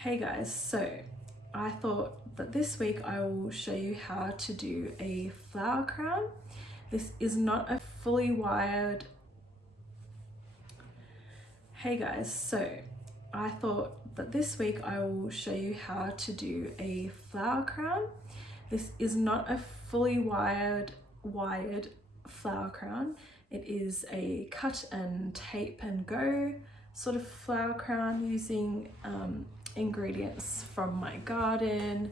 Hey guys, so I thought that this week I will show you how to do a flower crown. This is not a fully wired. Hey guys, so I thought that this week I will show you how to do a flower crown. This is not a fully wired flower crown. It is a cut and tape and go sort of flower crown using ingredients from my garden,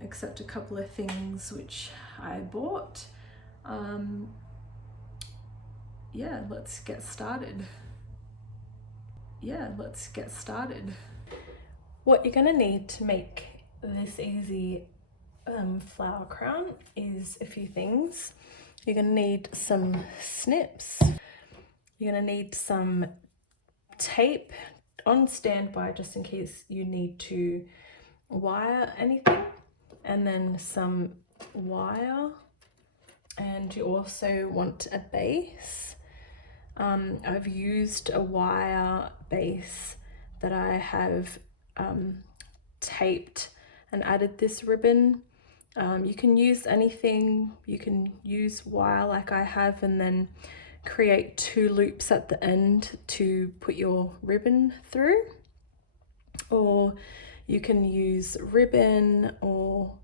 except a couple of things which I bought. Yeah, let's get started. What you're gonna need to make this easy flower crown is a few things. You're gonna need some snips. You're gonna need some tape on standby just in case you need to wire anything, and then some wire, and you also want a base. I've used a wire base that I have taped and added this ribbon. You can use anything, you can use wire like I have, and then create 2 loops at the end to put your ribbon through, or you can use ribbon or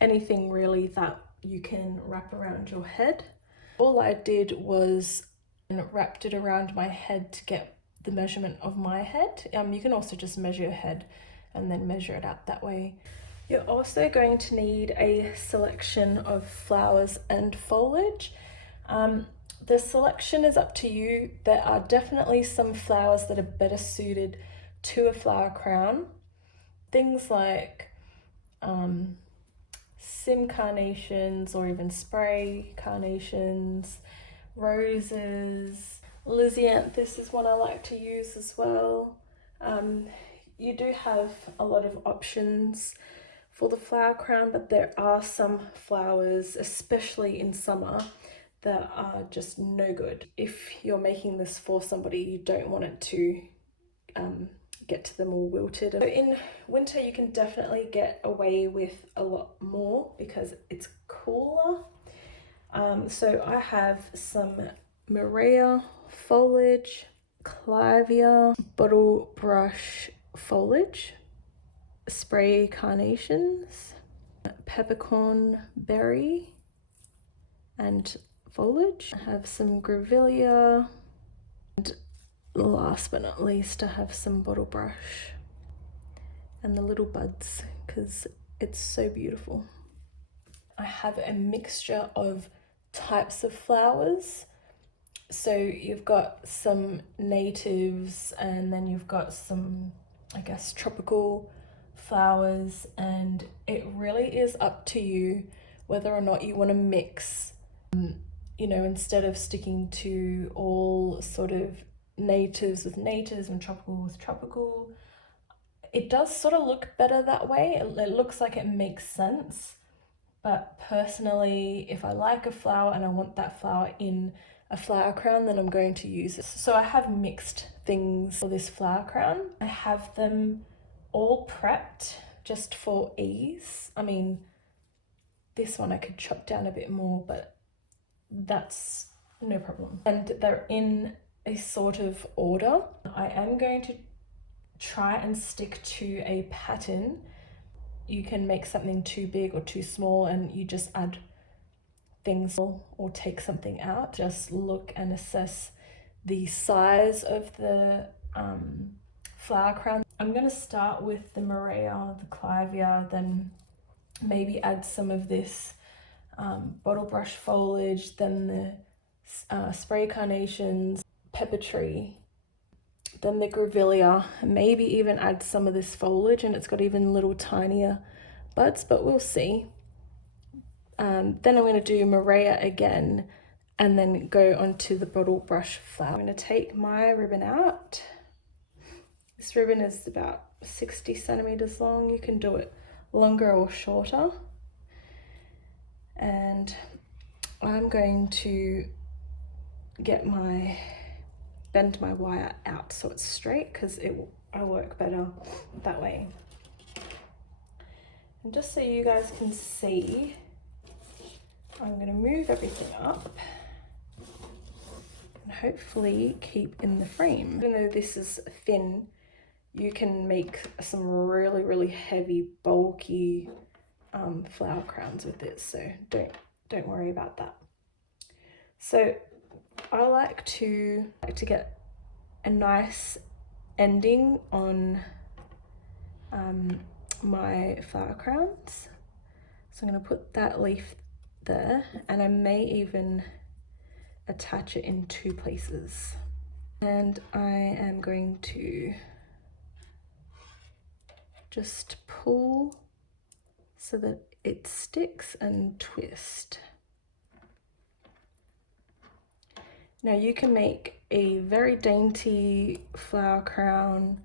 anything really that you can wrap around your head. All I did was wrapped it around my head to get the measurement of my head. You can also just measure your head and then measure it out that way. You're also going to need a selection of flowers and foliage. The selection is up to you. There are definitely some flowers that are better suited to a flower crown. Things like sim carnations or even spray carnations, roses, lisianthus is one I like to use as well. You do have a lot of options for the flower crown, but there are some flowers, especially in summer, that are just no good. If you're making this for somebody, you don't want it to get to them all wilted. So in winter you can definitely get away with a lot more because it's cooler. So I have some Murraya foliage, Clivia bottle brush foliage, spray carnations, peppercorn berry and foliage. I have some grevillea, and last but not least I have some bottle brush and the little buds because it's so beautiful. I have a mixture of types of flowers. So you've got some natives and then you've got some, I guess, tropical flowers, and it really is up to you whether or not you want to mix, instead of sticking to all sort of natives with natives and tropical with tropical. It does sort of look better that way. It looks like it makes sense. But personally, if I like a flower and I want that flower in a flower crown, then I'm going to use it. So I have mixed things for this flower crown. I have them all prepped just for ease. I mean, this one I could chop down a bit more, but that's no problem. And they're in a sort of order. I am going to try and stick to a pattern. You can make something too big or too small and you just add things or take something out. Just look and assess the size of the flower crown. I'm going to start with the Murraya, the Clivia, then maybe add some of this bottle brush foliage, then the spray carnations, pepper tree, then the grevillea, maybe even add some of this foliage, and it's got even little tinier buds, but we'll see. Then I'm going to do Murraya again and then go onto the bottle brush flower. I'm going to take my ribbon out. This ribbon is about 60 centimeters long. You can do it longer or shorter. And I'm going to bend my wire out so it's straight, because I work better that way. And just so you guys can see, I'm going to move everything up and hopefully keep in the frame. Even though this is thin, you can make some really, really heavy, bulky flower crowns with this, so don't worry about that. So I like to get a nice ending on my flower crowns. So I'm going to put that leaf there, and I may even attach it in 2 places. And I am going to just pull so that it sticks and twist. Now you can make a very dainty flower crown.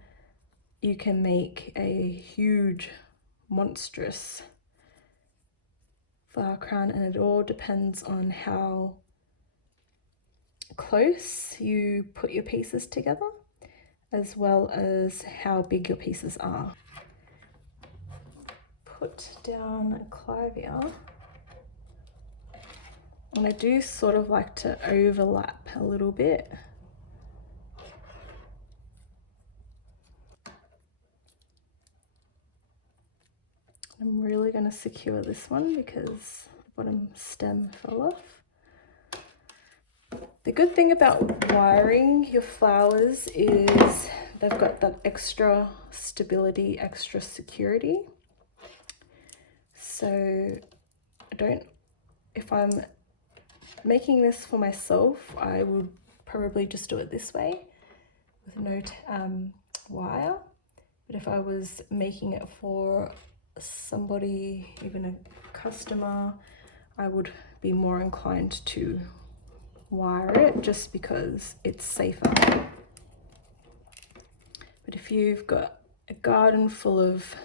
You can make a huge, monstrous flower crown, and it all depends on how close you put your pieces together, as well as how big your pieces are. Put down Clivia, and I do sort of like to overlap a little bit. I'm really going to secure this one because the bottom stem fell off. The good thing about wiring your flowers is they've got that extra stability, extra security. So if I'm making this for myself, I would probably just do it this way with no wire. But if I was making it for somebody, even a customer, I would be more inclined to wire it just because it's safer. But if you've got a garden full of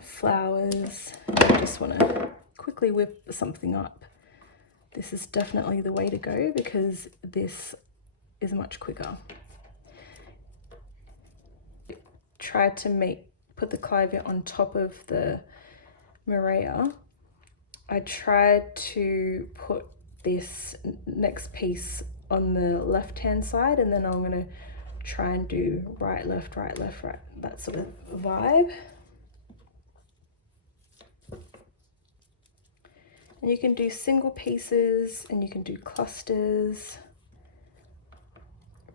flowers, you just want to quickly whip something up, this is definitely the way to go because this is much quicker. Try to put the Clivia on top of the Murraya. I tried to put this next piece on the left hand side, and then I'm going to try and do right, left, right, that sort of vibe. And you can do single pieces and you can do clusters.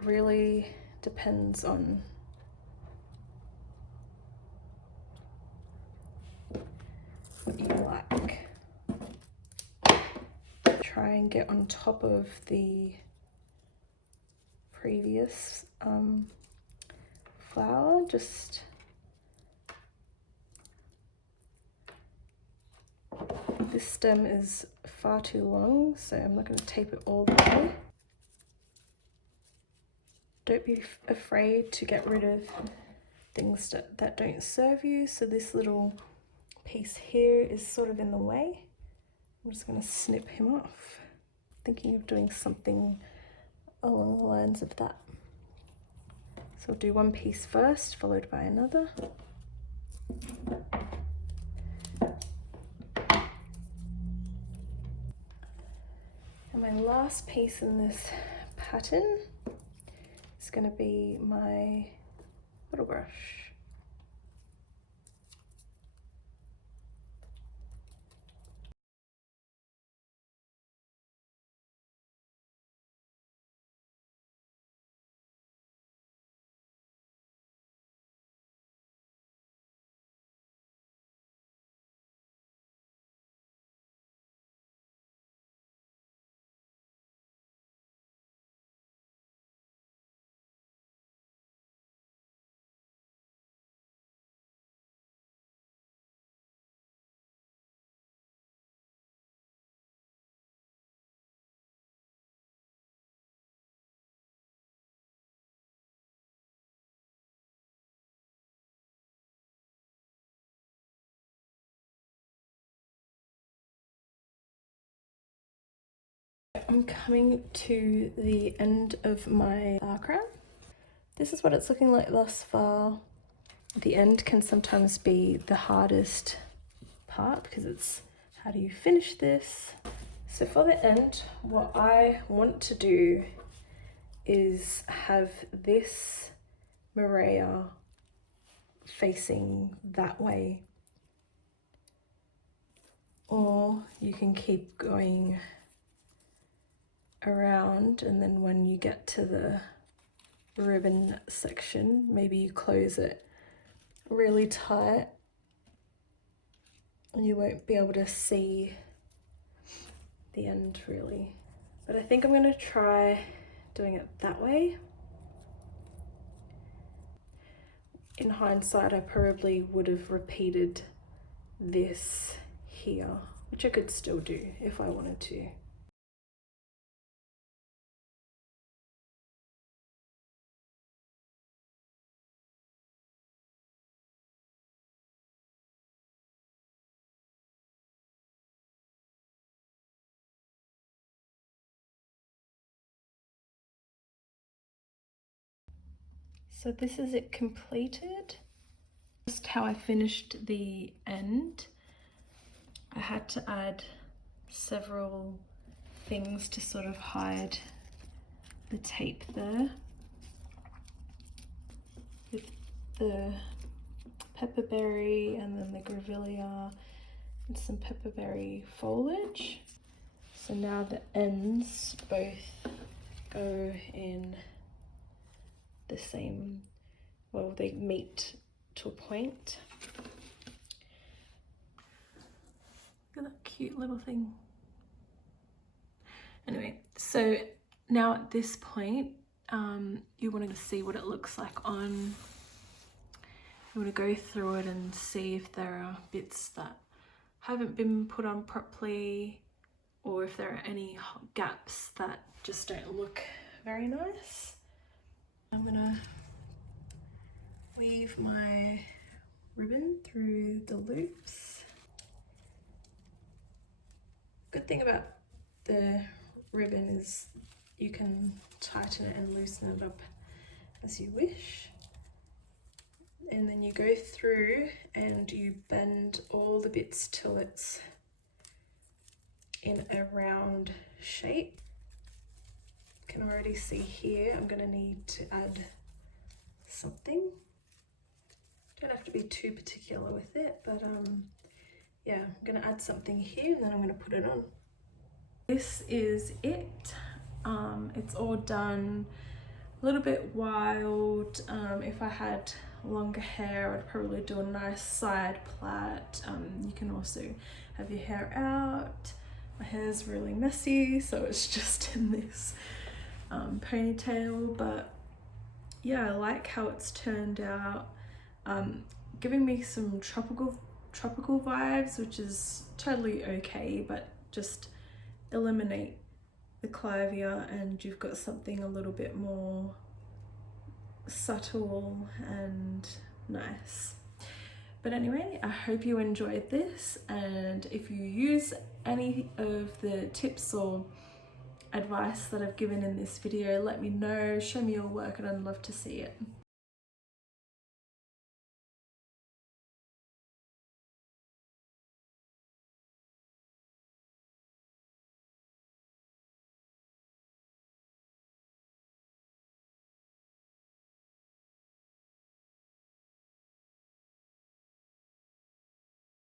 Really depends on what you like. Try and get on top of the previous flower. This stem is far too long, so I'm not going to tape it all the way. Don't be afraid to get rid of things that don't serve you. So this little piece here is sort of in the way. I'm just going to snip him off. Thinking of doing something along the lines of that. So I'll do one piece first, followed by another. And my last piece in this pattern is going to be my bottle brush. I'm coming to the end of my bar crown. This is what it's looking like thus far. The end can sometimes be the hardest part because it's how do you finish this? So for the end, what I want to do is have this Maria facing that way, or you can keep going around, and then when you get to the ribbon section, maybe you close it really tight and you won't be able to see the end really. But I think I'm going to try doing it that way. In hindsight, I probably would have repeated this here, which I could still do if I wanted to. So this is it completed. Just how I finished the end. I had to add several things to sort of hide the tape there. With the pepperberry and then the grevillea and some pepperberry foliage. So now the ends both go in the same, well, they meet to a point. Look at that cute little thing. Anyway, so now at this point, you want to see what it looks like on. You want to go through it and see if there are bits that haven't been put on properly, or if there are any gaps that just don't look very nice. I'm gonna weave my ribbon through the loops. Good thing about the ribbon is you can tighten it and loosen it up as you wish. And then you go through and you bend all the bits till it's in a round shape. You can already see here I'm going to need to add something. Don't have to be too particular with it, but yeah, I'm going to add something here and then I'm going to put it on. This is it. It's all done. A little bit wild. If I had longer hair, I'd probably do a nice side plait. You can also have your hair out. My hair's really messy, so it's just in this ponytail, but yeah, I like how it's turned out. Giving me some tropical vibes, which is totally okay, but just eliminate the clivia and you've got something a little bit more subtle and nice. But anyway, I hope you enjoyed this, and if you use any of the tips or advice that I've given in this video, let me know, show me your work, and I'd love to see it.